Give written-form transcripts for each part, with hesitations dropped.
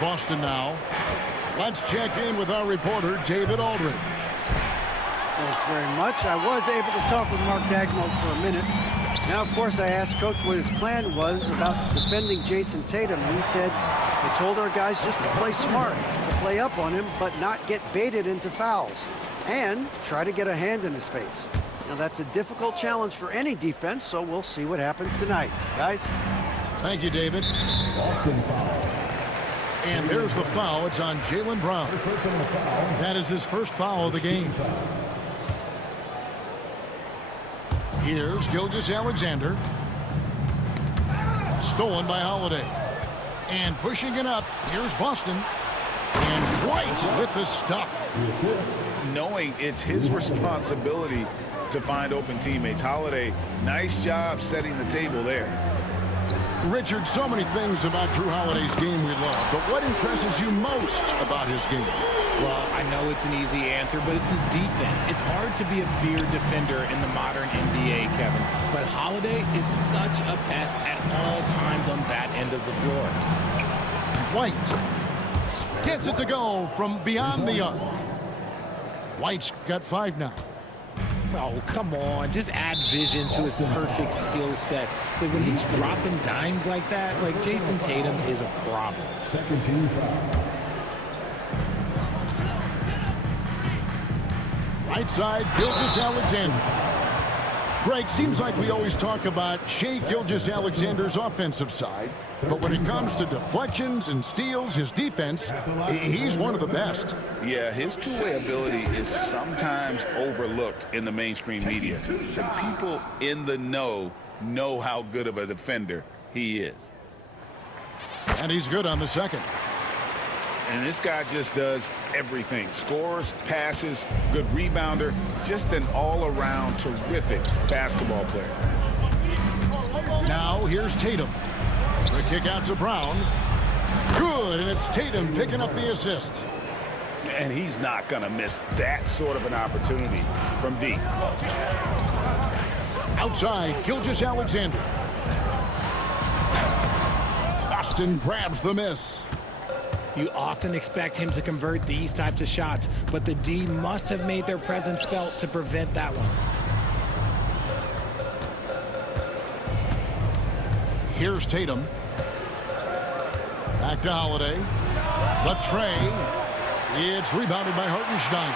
Boston now. Let's check in with our reporter, David Aldridge. Thanks very much. I was able to talk with Mark Daigneault for a minute. Now, of course, I asked Coach what his plan was about defending Jayson Tatum. He said they told our guys just to play smart, to play up on him, but not get baited into fouls, and try to get a hand in his face. Now, that's a difficult challenge for any defense, so we'll see what happens tonight. Guys? Thank you, David. Boston foul. And there's the foul. It's on Jaylen Brown. That is his first foul of the game. Here's Gilgeous-Alexander. Stolen by Holiday. And pushing it up, here's Boston. And White with the stuff. Knowing it's his responsibility to find open teammates. Holiday, nice job setting the table there. Richard, so many things about Jrue Holiday's game we love, but what impresses you most about his game? Well, I know it's an easy answer, but it's his defense. It's hard to be a feared defender in the modern NBA, Kevin. But Holiday is such a pest at all times on that end of the floor. White gets it to go from beyond the arc. White's got 5 now. Oh, come on. Just add vision to his perfect skill set. But when he's dropping dimes like that, like Jayson Tatum is a problem. Second team foul. Right side, Gilgeous-Alexander. Greg, seems like we always talk about Shai Gilgeous-Alexander's offensive side, but when it comes to deflections and steals, his defense, he's one of the best. Yeah, his two-way ability is sometimes overlooked in the mainstream media. The people in the know how good of a defender he is. And he's good on the second. And this guy just does everything. Scores, passes, good rebounder, just an all-around terrific basketball player. Now here's Tatum. The kick out to Brown. Good, and it's Tatum picking up the assist. And he's not going to miss that sort of an opportunity from deep. Outside, Gilgeous-Alexander. Boston grabs the miss. You often expect him to convert these types of shots, but the D must have made their presence felt to prevent that one. Here's Tatum. Back to Holiday. The tray. It's rebounded by Hartenstein.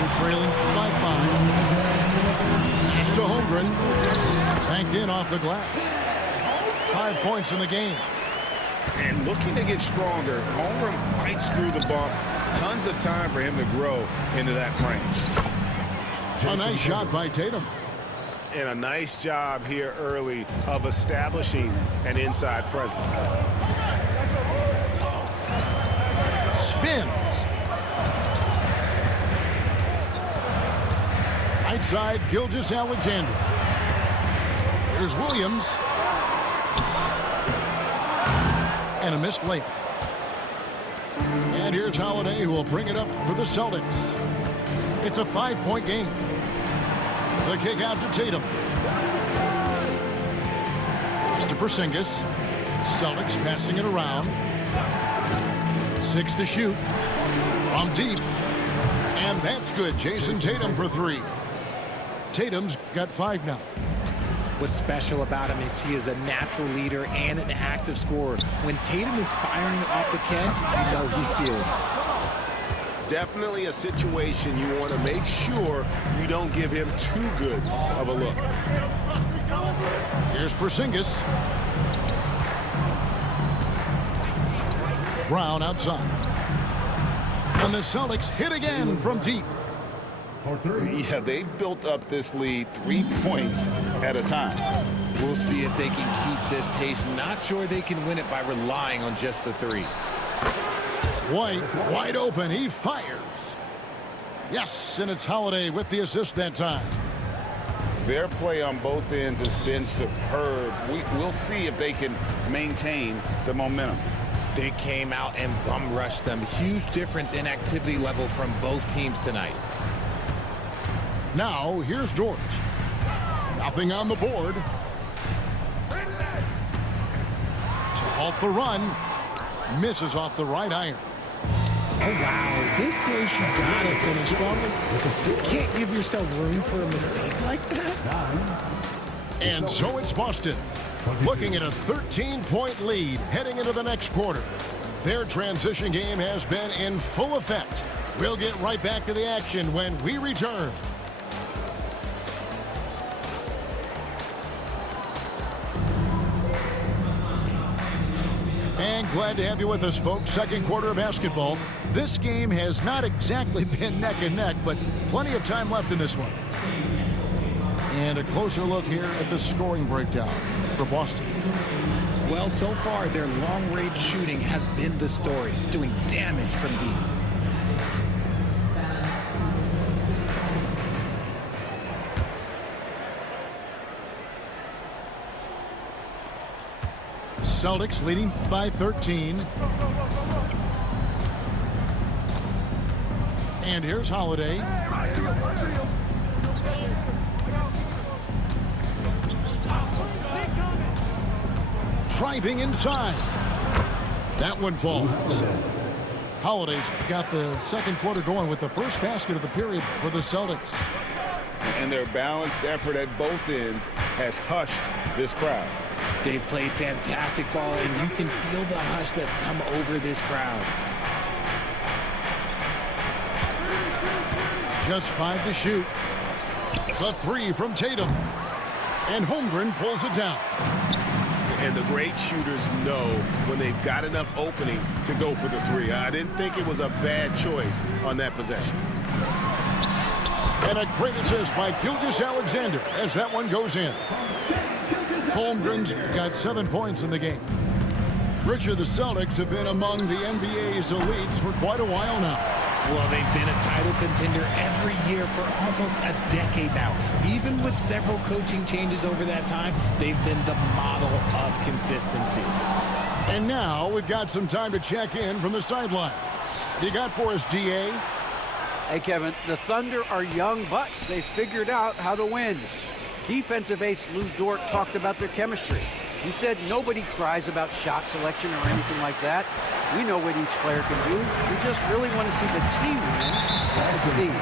They're trailing by 5. It's to Holmgren. Banked in off the glass. 5 points in the game. And looking to get stronger, Holmgren fights through the bump. Tons of time for him to grow into that frame. A nice shot by Tatum. And a nice job here early of establishing an inside presence. Spins. Right side, Gilgeous-Alexander. Here's Williams. And a missed layup. And here's Holiday, who will bring it up for the Celtics. It's a 5-point game. The kick out to Tatum. Pass to Porzingis. Celtics passing it around. 6 to shoot. From deep. And that's good. Jayson Tatum for 3. Tatum's got 5 now. What's special about him is he is a natural leader and an active scorer. When Tatum is firing off the catch, you know he's feeling it. Definitely a situation you want to make sure you don't give him too good of a look. Here's Porzingis. Brown outside. And the Celtics hit again from deep. Yeah, they built up this lead 3 points at a time. We'll see if they can keep this pace. Not sure they can win it by relying on just the 3. White wide open. He fires. Yes, and it's Holiday with the assist that time. Their play on both ends has been superb. We'll see if they can maintain the momentum. They came out and bum rushed them. Huge difference in activity level from both teams tonight. Now, here's George. Nothing on the board. To halt the run. Misses off the right iron. Oh, wow. This close, you gotta finish strongly. You can't give yourself room for a mistake like that. And so it's Boston, looking at a 13-point lead heading into the next quarter. Their transition game has been in full effect. We'll get right back to the action when we return. And glad to have you with us, folks. Second quarter of basketball. This game has not exactly been neck and neck, but plenty of time left in this one. And a closer look here at the scoring breakdown for Boston. Well, so far, their long-range shooting has been the story, doing damage from deep. Celtics leading by 13. And here's Holiday. Driving inside. That one falls. Holiday's got the second quarter going with the first basket of the period for the Celtics. And their balanced effort at both ends has hushed this crowd. They've played fantastic ball, and you can feel the hush that's come over this crowd. Just 5 to shoot. The three from Tatum. And Holmgren pulls it down. And the great shooters know when they've got enough opening to go for the three. I didn't think it was a bad choice on that possession. And a great assist by Gilgeous-Alexander as that one goes in. Holmgren's got 7 points in the game. Richard, the Celtics have been among the NBA's elites for quite a while now. Well, they've been a title contender every year for almost a decade now. Even with several coaching changes over that time, they've been the model of consistency. And now we've got some time to check in from the sidelines. You got for us, DA? Hey, Kevin, the Thunder are young, but they figured out how to win. Defensive ace Lou Dort talked about their chemistry. He said nobody cries about shot selection or anything like that. We know what each player can do. We just really want to see the team win and succeed.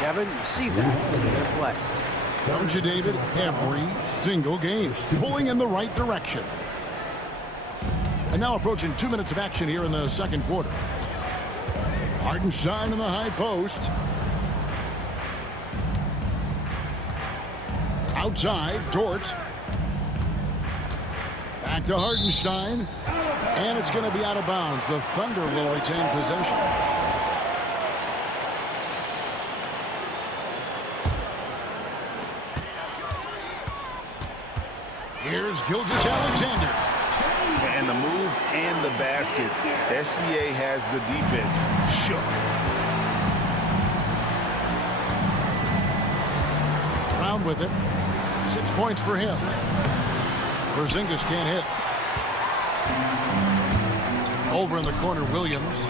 Kevin, you see that in their play. Don't you, David? Every single game, pulling in the right direction. And now approaching 2 minutes of action here in the second quarter. Hartenstein in the high post. Outside, Dort. Back to Hartenstein. And it's going to be out of bounds. The Thunder will retain possession. Here's Gilgeous-Alexander. And the move and the basket. SGA has the defense shook. Brown with it. 6 points for him. Porzingis can't hit. Over in the corner, Williams.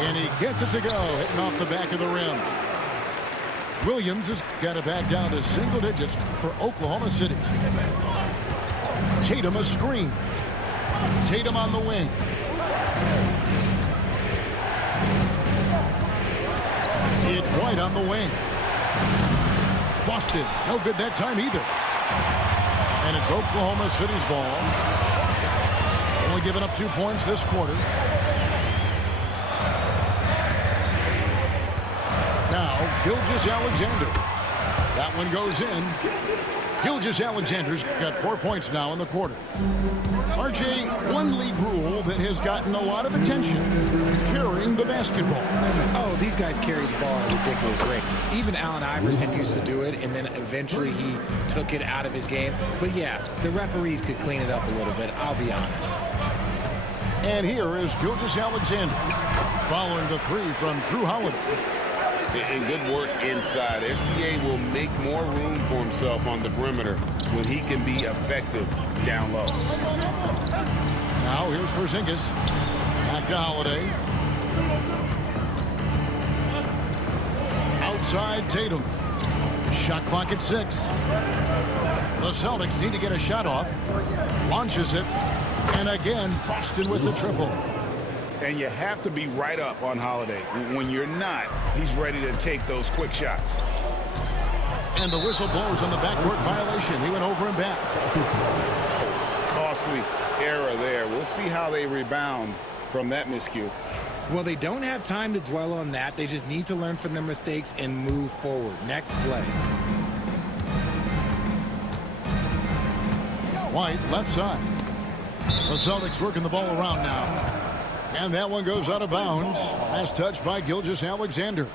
And he gets it to go, hitting off the back of the rim. Williams has got it back down to single digits for Oklahoma City. Tatum a screen. Tatum on the wing. It's White on the wing. Boston, no good that time either. And it's Oklahoma City's ball. Only giving up 2 points this quarter. Now, Gilgeous-Alexander. That one goes in. Gilgeous-Alexander's got 4 points now in the quarter. RJ, one league rule that has gotten a lot of attention, carrying the basketball. Oh, these guys carry the ball at a ridiculous rate. Even Allen Iverson used to do it, and then eventually he took it out of his game. But yeah, the referees could clean it up a little bit, I'll be honest. And here is Gilgeous-Alexander following the three from Drew Holiday. And good work inside. SGA will make more room for himself on the perimeter when he can be effective down low. Now here's Porzingis. Back to Holiday. Outside Tatum. Shot clock at 6. The Celtics need to get a shot off. Launches it. And again, Boston with the triple. And you have to be right up on Holiday. When you're not, he's ready to take those quick shots. And the whistle blows on the backcourt violation. He went over and back. Costly error there. We'll see how they rebound from that miscue. Well, they don't have time to dwell on that. They just need to learn from their mistakes and move forward. Next play. White, left side. The Celtics working the ball around now. And that one goes out of bounds. Last touch by Gilgeous-Alexander.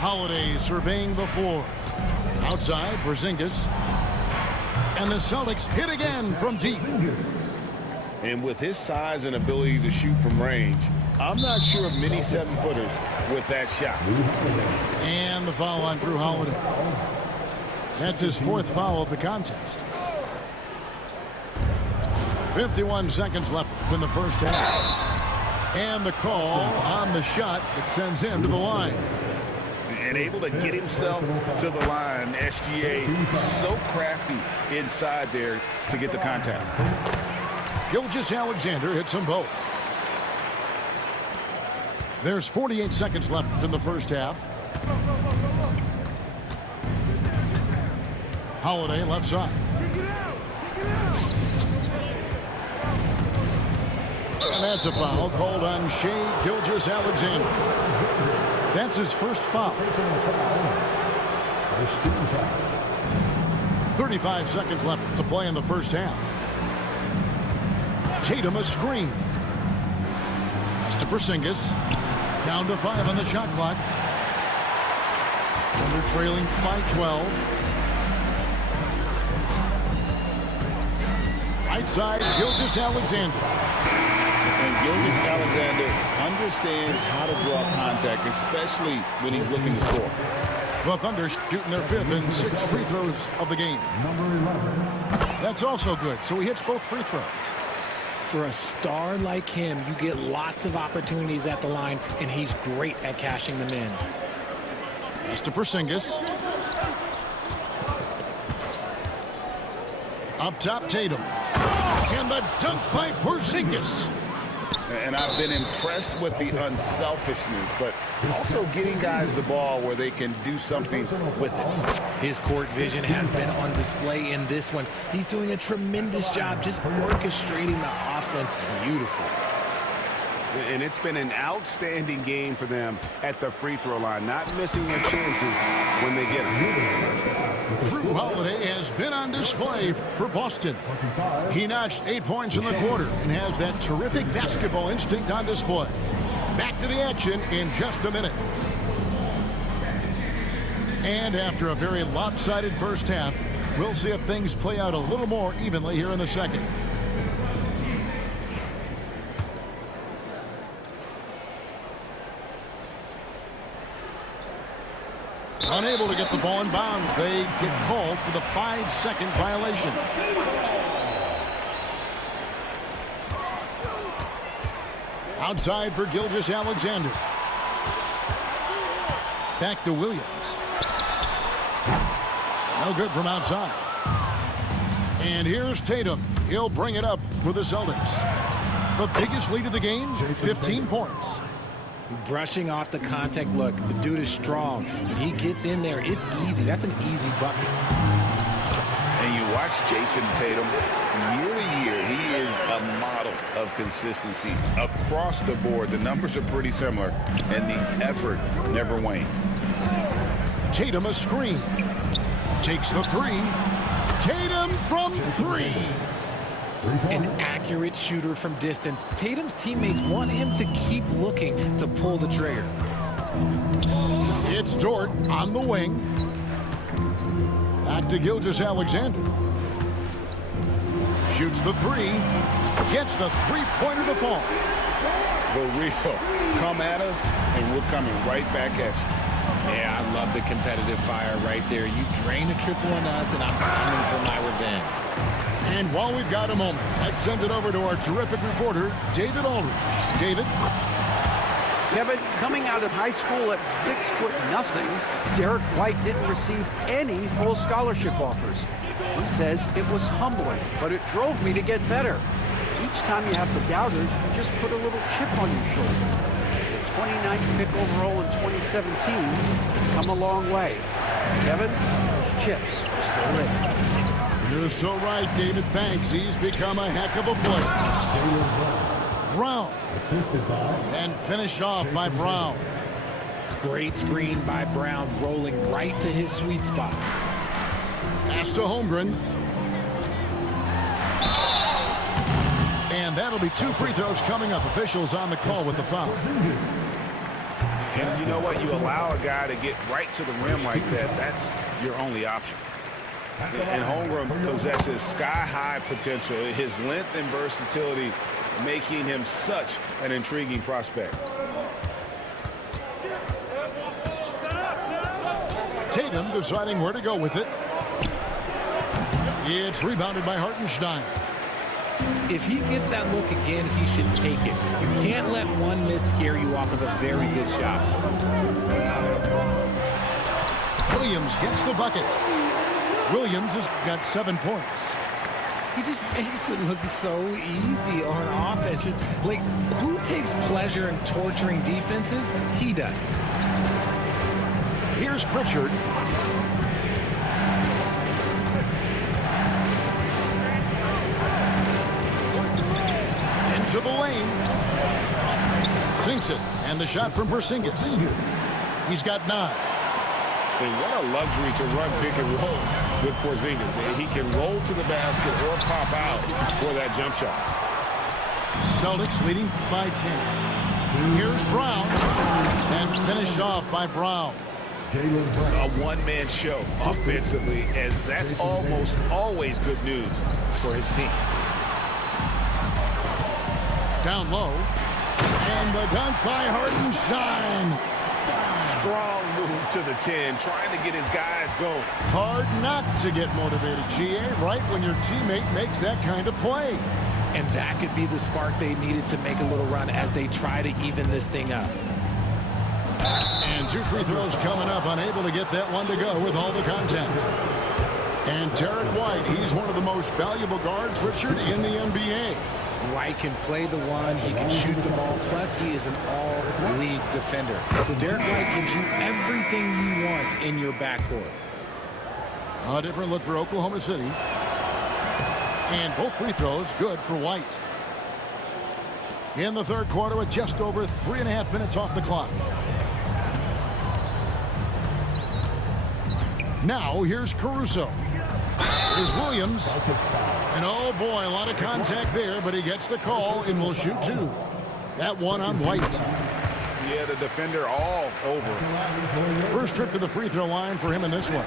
Holiday surveying the floor. Outside, Porzingis. And the Celtics hit again from deep. And with his size and ability to shoot from range, I'm not sure of many 7-footers with that shot. And the foul on Drew Holiday. That's his 4th foul of the contest. 51 seconds left in the first half. And the call on the shot that sends him to the line. And able to get himself to the line. SGA so crafty inside there to get the contact. Gilgeous-Alexander hits them both. There's 48 seconds left in the first half. Holiday left side. And that's a foul called on Shai Gilgeous-Alexander. That's his first foul. 35 seconds left to play in the first half. Tatum a screen. Pass to Porzingis. Down to 5 on the shot clock. Under trailing by 12. Right side, Gilgeous-Alexander. And Gilgeous-Alexander understands how to draw contact, especially when he's looking to score. The Thunder shooting their 5th and 6th free throws of the game. That's also good, so he hits both free throws. For a star like him, you get lots of opportunities at the line, and he's great at cashing them in. Pass to Porzingis. Up top, Tatum. And the dunk by Porzingis. And I've been impressed with the unselfishness, but also getting guys the ball where they can do something with it. His court vision has been on display in this one. He's doing a tremendous job just orchestrating the offense beautifully. And it's been an outstanding game for them at the free throw line, not missing their chances when they get them. Drew Holiday has been on display for Boston. He notched 8 points in the quarter and has that terrific basketball instinct on display. Back to the action in just a minute. And after a very lopsided first half, we'll see if things play out a little more evenly here in the second. Unable to get the ball in bounds. They get called for the 5-second violation. Outside for Gilgeous-Alexander. Back to Williams. No good from outside. And here's Tatum. He'll bring it up for the Celtics. The biggest lead of the game, 15 points. Brushing off the contact look. The dude is strong. When he gets in there, it's easy. That's an easy bucket. And you watch Jason Tatum, year to year, he is a model of consistency. Across the board, the numbers are pretty similar, and the effort never wanes. Tatum a screen. Takes the 3. Tatum from 3. An accurate shooter from distance. Tatum's teammates want him to keep looking to pull the trigger. It's Dort on the wing. Back to Gilgeous-Alexander. Shoots the 3. Gets the three-pointer to fall. The real come at us, and we're coming right back at you. Yeah, I love the competitive fire right there. You drain a triple on us, and I'm coming for my revenge. And while we've got a moment, let's send it over to our terrific reporter, David Aldridge. David? Kevin, coming out of high school at 6'0", Derek White didn't receive any full scholarship offers. He says it was humbling, but it drove me to get better. Each time you have the doubters, you just put a little chip on your shoulder. The 29th pick overall in 2017 has come a long way. Kevin, those chips are still there. You're so right, David. Thanks. He's become a heck of a player. Brown. Assisted by. And finished off by Brown. Great screen by Brown, rolling right to his sweet spot. Pass to Holmgren. And that'll be 2 free throws coming up. Officials on the call with the foul. And you know what? You allow a guy to get right to the rim like that, that's your only option. And Holmgren possesses sky-high potential. His length and versatility making him such an intriguing prospect. Tatum deciding where to go with it. It's rebounded by Hartenstein. If he gets that look again, he should take it. You can't let one miss scare you off of a very good shot. Williams gets the bucket. Williams has got 7 points. He just makes it look so easy on offense. Like, who takes pleasure in torturing defenses? He does. Here's Pritchard. Into the lane. Sinks it. And the shot from Porzingis. He's got 9. And what a luxury to run pick and rolls with Porzingis. He can roll to the basket or pop out for that jump shot. Celtics leading by 10. Here's Brown. And finished off by Brown. A one-man show offensively, and that's almost always good news for his team. Down low. And the dunk by Hartenstein. Strong move to the 10, trying to get his guys going. Hard not to get motivated, GA, right when your teammate makes that kind of play. And that could be the spark they needed to make a little run as they try to even this thing up. And 2 free throws coming up, unable to get that one to go with all the contact. And Derek White, he's one of the most valuable guards, Richard, in the NBA. White can play the one, he can shoot the ball, plus he is an all-league defender. So Derek White gives you everything you want in your backcourt. A different look for Oklahoma City. And both free throws good for White. In the third quarter with just over 3.5 minutes off the clock. Now here's Caruso. Here's Williams. And oh boy, a lot of contact there, but he gets the call and will shoot 2. That one on White. Yeah, the defender all over. First trip to the free throw line for him in this one.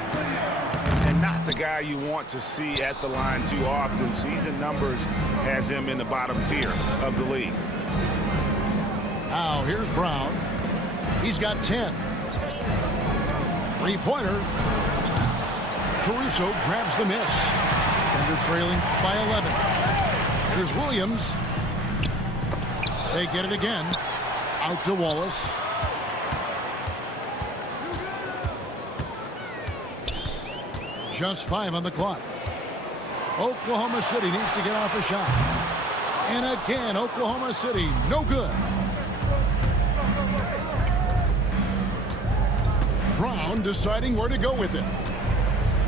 And not the guy you want to see at the line too often. Season numbers has him in the bottom tier of the league. Now here's Brown. He's got 10. Three-pointer. Caruso grabs the miss. Thunder trailing by 11. Here's Williams. They get it again. Out to Wallace. Just 5 on the clock. Oklahoma City needs to get off a shot. And again, Oklahoma City, no good. Brown deciding where to go with it.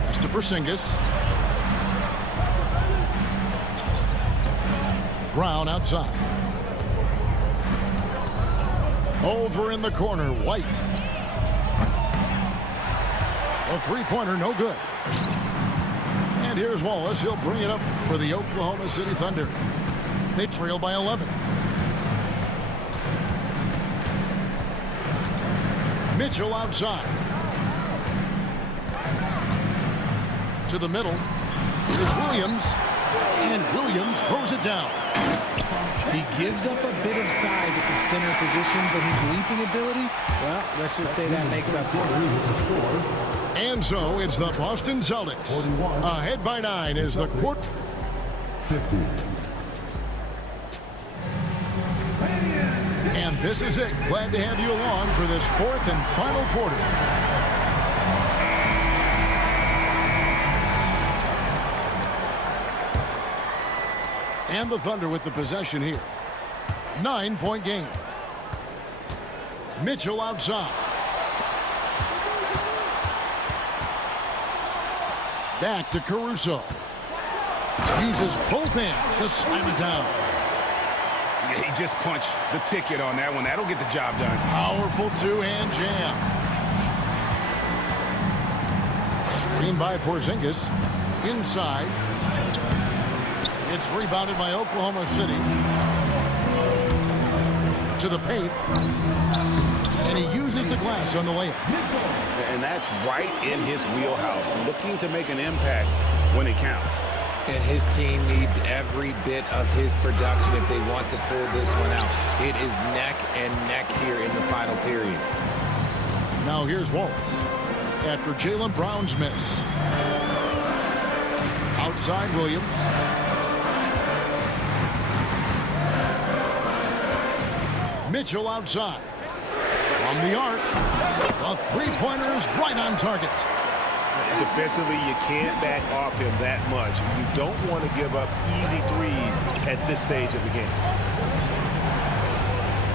Pass to Porzingis. Brown outside. Over in the corner, White. A three-pointer, no good. And here's Wallace. He'll bring it up for the Oklahoma City Thunder. They trail by 11. Mitchell outside. To the middle. Here's Williams. And Williams throws it down. He gives up a bit of size at the center position, but his leaping ability, well, let's just say that makes up for it. And so it's the Boston Celtics. Ahead by 9 is the court. 50. And This is it. Glad to have you along for this fourth and final quarter. And the Thunder with the possession here. 9-point game. Mitchell outside. Back to Caruso. Uses both hands to slam it down. Yeah, he just punched the ticket on that one. That'll get the job done. Powerful two-hand jam. Screen by Porzingis. Inside. It's rebounded by Oklahoma City. To the paint. And he uses the glass on the layup. And that's right in his wheelhouse. Looking to make an impact when it counts. And his team needs every bit of his production if they want to pull this one out. It is neck and neck here in the final period. Now here's Wallace. After Jaylen Brown's miss. Outside Williams. Mitchell outside. From the arc. The three-pointer is right on target. Defensively, you can't back off him that much. You don't want to give up easy threes at this stage of the game.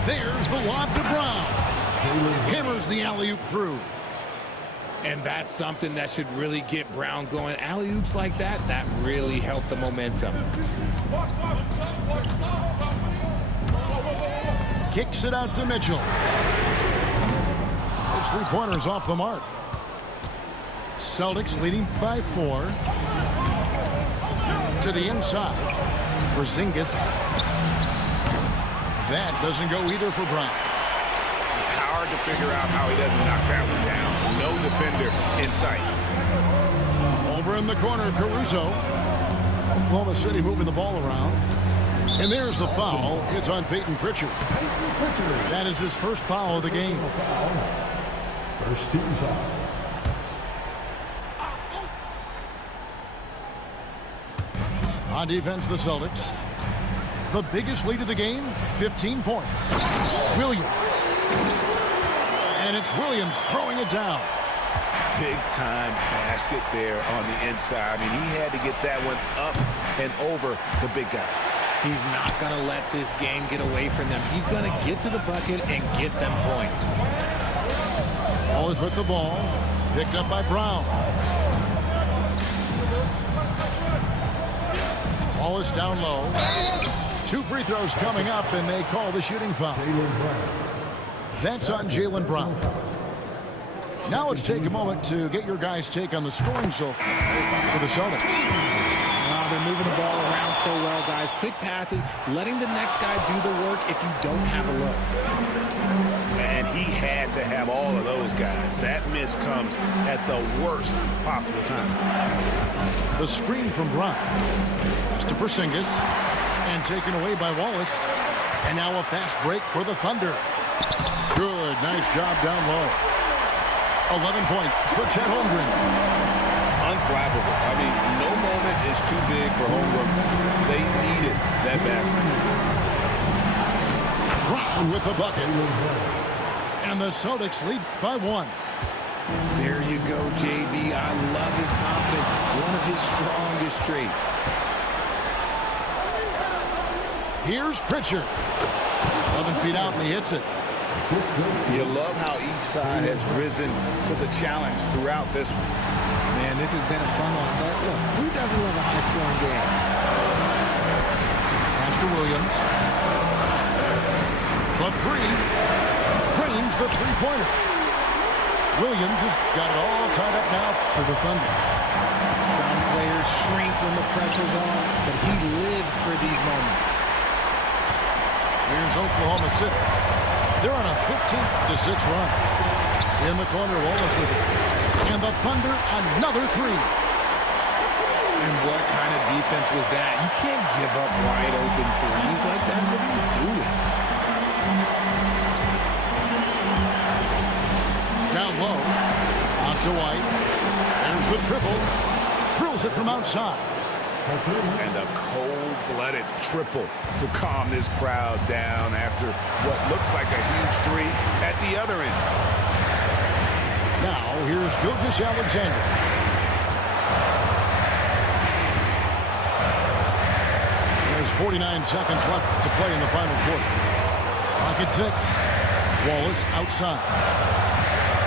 There's the lob to Brown. Hammers the alley-oop through. And that's something that should really get Brown going. Alley-oops like that really help the momentum. Kicks it out to Mitchell. His three-pointer's off the mark. Celtics leading by 4. To the inside. Porzingis. That doesn't go either for Brown. Hard to figure out how he doesn't knock that one down. No defender in sight. Over in the corner, Caruso. Oklahoma City moving the ball around. And there's the foul. It's on Peyton Pritchard. That is his first foul of the game. First team foul. On defense, the Celtics. The biggest lead of the game, 15 points. Williams. And it's Williams throwing it down. Big-time basket there on the inside. I mean, he had to get that one up and over the big guy. He's not going to let this game get away from them. He's going to get to the bucket and get them points. Wallace with the ball. Picked up by Brown. Wallace down low. 2 free throws coming up, and they call the shooting foul. That's on Jaylen Brown. Now let's take a moment to get your guys' take on the scoring so far for the Celtics. They're moving the ball around so well, guys. Quick passes, letting the next guy do the work if you don't have a look. And he had to have all of those guys. That miss comes at the worst possible time. The screen from Brown. To Porzingis. And taken away by Wallace. And now a fast break for the Thunder. Good, nice job down low. 11 points for Chet Holmgren. Unflappable. I mean, no moment is too big for Holmgren. They needed that basket. Brown with the bucket. And the Celtics lead by 1. There you go, JB. I love his confidence. One of his strongest traits. Here's Pritchard. 11 feet out, and he hits it. You love how each side has risen to the challenge throughout this one. Man, this has been a fun one. But look, who doesn't love a high-scoring game? Pass to Williams. The three. Frames the three-pointer. Williams has got it all tied up now for the Thunder. Some players shrink when the pressure's on, but he lives for these moments. Here's Oklahoma City. They're on a 15-6 run. In the corner, Wallace with it. And the Thunder, another 3. And what kind of defense was that? You can't give up wide open threes like that. What are you doing? Down low. Out to White. There's the triple. Drills it from outside. And a cold-blooded triple to calm this crowd down after what looked like a huge three at the other end. Now, here's Gilgeous-Alexander. There's 49 seconds left to play in the final quarter. Clock at 6. Wallace outside.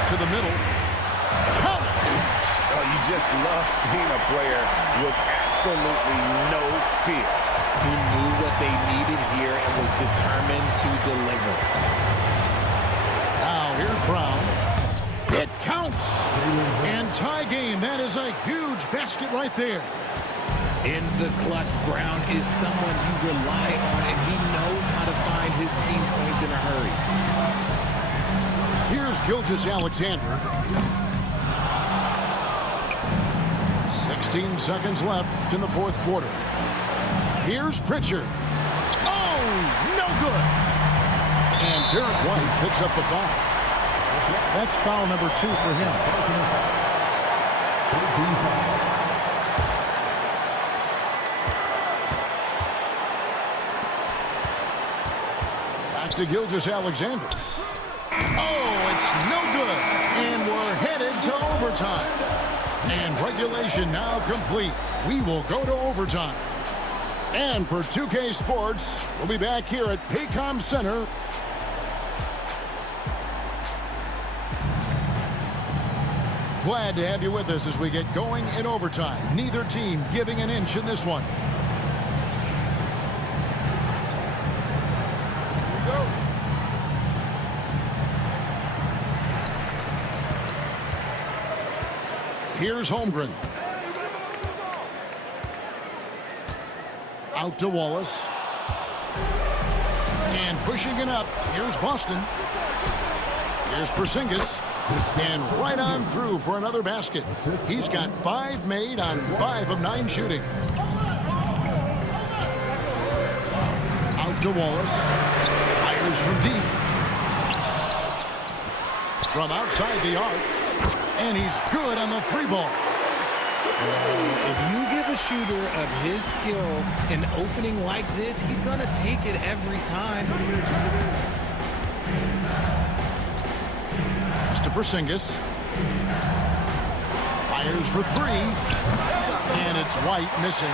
To the middle. Count it! Oh, you just love seeing a player with absolutely no fear. He knew what they needed here and was determined to deliver. Now, here's Brown. It counts! And tie game. That is a huge basket right there. In the clutch, Brown is someone you rely on, and he knows how to find his team points in a hurry. Here's Gilgeous-Alexander. 16 seconds left in the fourth quarter. Here's Pritchard. Oh, no good. And Derek White picks up the foul. That's foul number 2 for him. Back to Gilgeous-Alexander. Oh, it's no good. And we're headed to overtime. And regulation now complete. We will go to overtime. And for 2K Sports, we'll be back here at Paycom Center. Glad to have you with us as we get going in overtime. Neither team giving an inch in this one. Here's Holmgren. Out to Wallace. And pushing it up. Here's Boston. Here's Porzingis. And right on through for another basket. He's got 5 made on 5 of 9 shooting. Out to Wallace. Fires from deep. From outside the arc. And he's good on the 3-ball. If you give a shooter of his skill an opening like this, he's going to take it every time. Pass to Porzingis. Fires for 3. And it's White missing.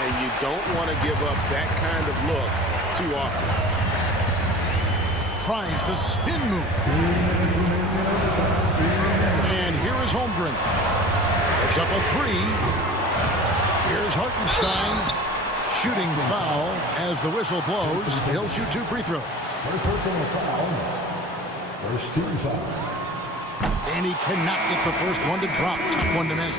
And you don't want to give up that kind of look too often. Tries the spin move. And here is Holmgren. It's up a 3. Here's Hartenstein. Shooting foul as the whistle blows. He'll shoot 2 free throws. First personal foul. First team foul. And he cannot get the first one to drop. Tough one to miss.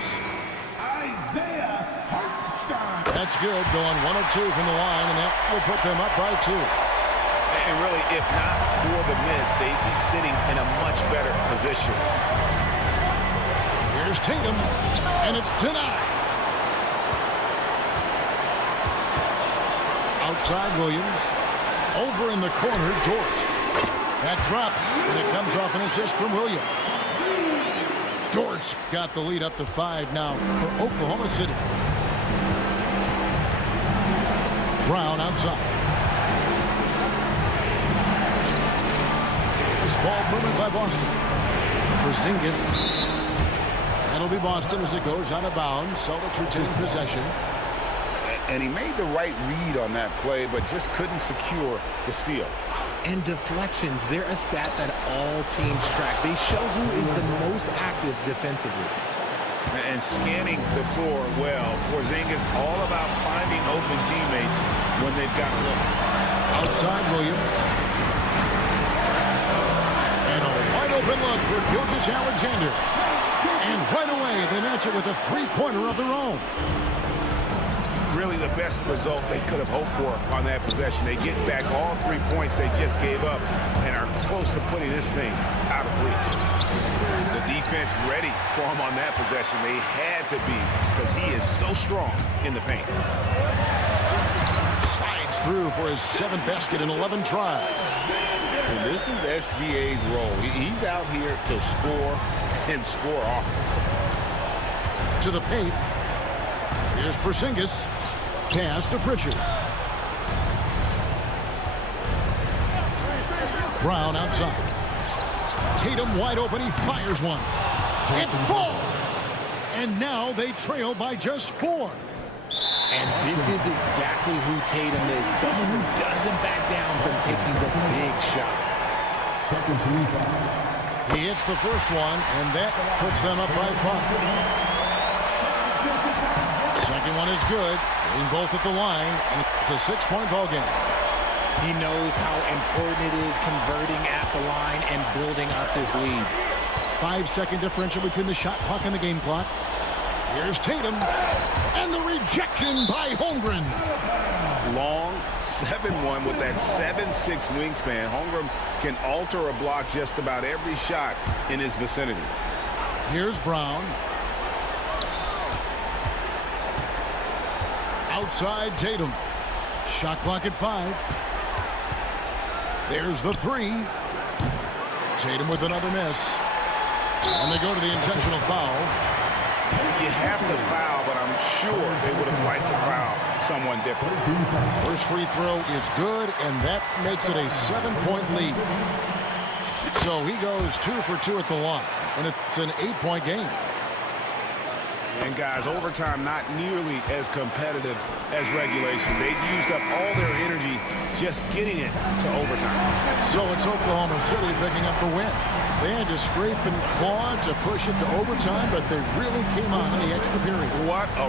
Isaiah Hartenstein. That's good. Going 1 of 2 from the line, and that will put them up by 2. And really, if not for the miss, they'd be sitting in a much better position. Here's Tatum, and it's denied. Outside Williams. Over in the corner, Dort. That drops, and it comes off an assist from Williams. Dort's got the lead up to 5 now for Oklahoma City. Brown outside. This ball movement by Boston. Porzingis. That'll be Boston as it goes out of bounds. Celtics retains possession. And he made the right read on that play, but just couldn't secure the steal. And deflections, they're a stat that all teams track. They show who is the most active defensively. And scanning the floor well, Porzingis all about finding open teammates when they've got a look. Outside Williams. And a wide open look for Gilgeous-Alexander. And right away, they match it with a 3-pointer of their own. Really the best result they could have hoped for on that possession. They get back all 3 points they just gave up and are close to putting this thing out of reach. The defense ready for him on that possession. They had to be because he is so strong in the paint. Slides through for his 7th basket in 11 tries. And this is SGA's role. He's out here to score and score often. To the paint. Here's Porzingis. Pass to Pritchard. Brown outside. Tatum wide open. He fires one. It falls. And now they trail by just 4. And this is exactly who Tatum is. Someone who doesn't back down from taking the big shots. Second team foul. He hits the first one, and that puts them up by 5. Second one is good. Getting both at the line, and it's a 6-point ball game. He knows how important it is converting at the line and building up this lead. 5-second differential between the shot clock and the game clock. Here's Tatum, and the rejection by Holmgren. Long 7-1 with that 7'6" wingspan. Holmgren can alter a block just about every shot in his vicinity. Here's Brown. Outside Tatum. Shot clock at 5. There's the 3. Tatum with another miss. And they go to the intentional foul. You have to foul, but I'm sure they would have liked to foul someone different. First free throw is good, and that makes it a 7-point lead. So he goes 2 for 2 at the line, and it's an 8-point game. And guys, overtime not nearly as competitive as regulation. They've used up all their energy just getting it to overtime. So it's Oklahoma City picking up the win. They had to scrape and claw to push it to overtime, but they really came on in the extra period. What a